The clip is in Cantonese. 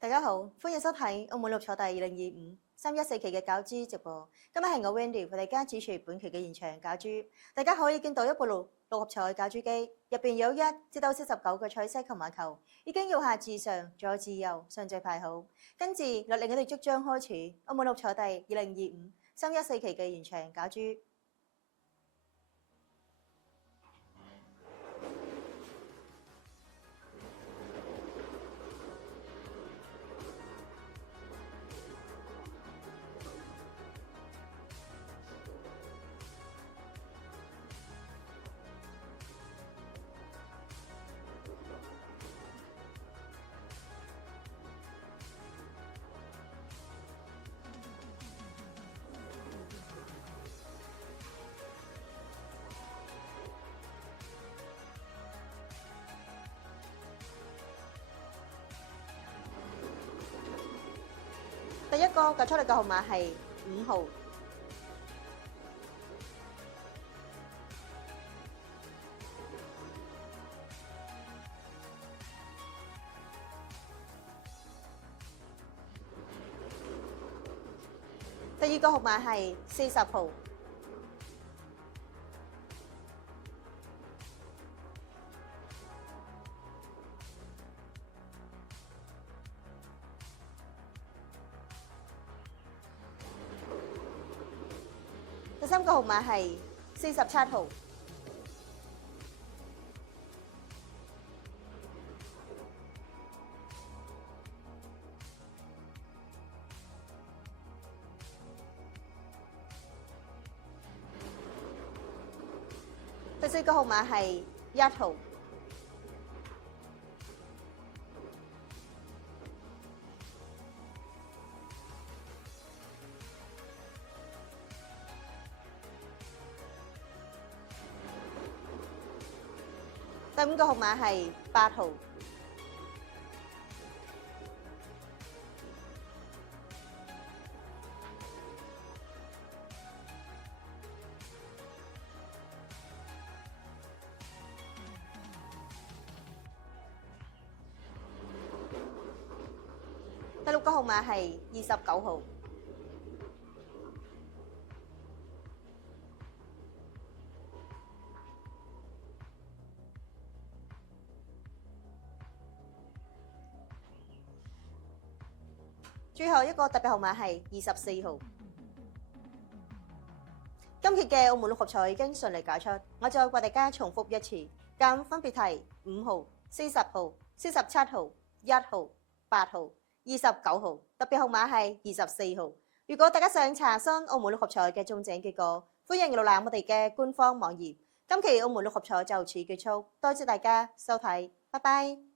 大家好，歡迎收睇澳門六合彩第2025 314期嘅攪珠直播。今日係我 Wendy 為大家主持本期嘅現場攪珠。大家可以見到一部六合彩攪珠機，入邊有1至到49個彩色購碼球，已經由下至上，左至右順序排好。跟住落嚟，我哋即將開始澳門六合彩第2025 314期嘅現場攪珠。第一個攪出嚟嘅號碼係5號。第二個號碼係40號。第三個號碼係47號。第四個號碼係1號。第五個號碼係8號。第六個號碼係29號。最後一個特別號碼係24號。今期嘅澳門六合彩已經順利攪出，我再為大家重複一次，咁分別係5號、40號、47號、1號、8號、29號，特別號碼係24號。如果大家想查詢澳門六合彩嘅中獎結果，歡迎瀏覽我哋嘅官方網頁。今期澳門六合彩就此結束，多謝大家收睇，拜拜。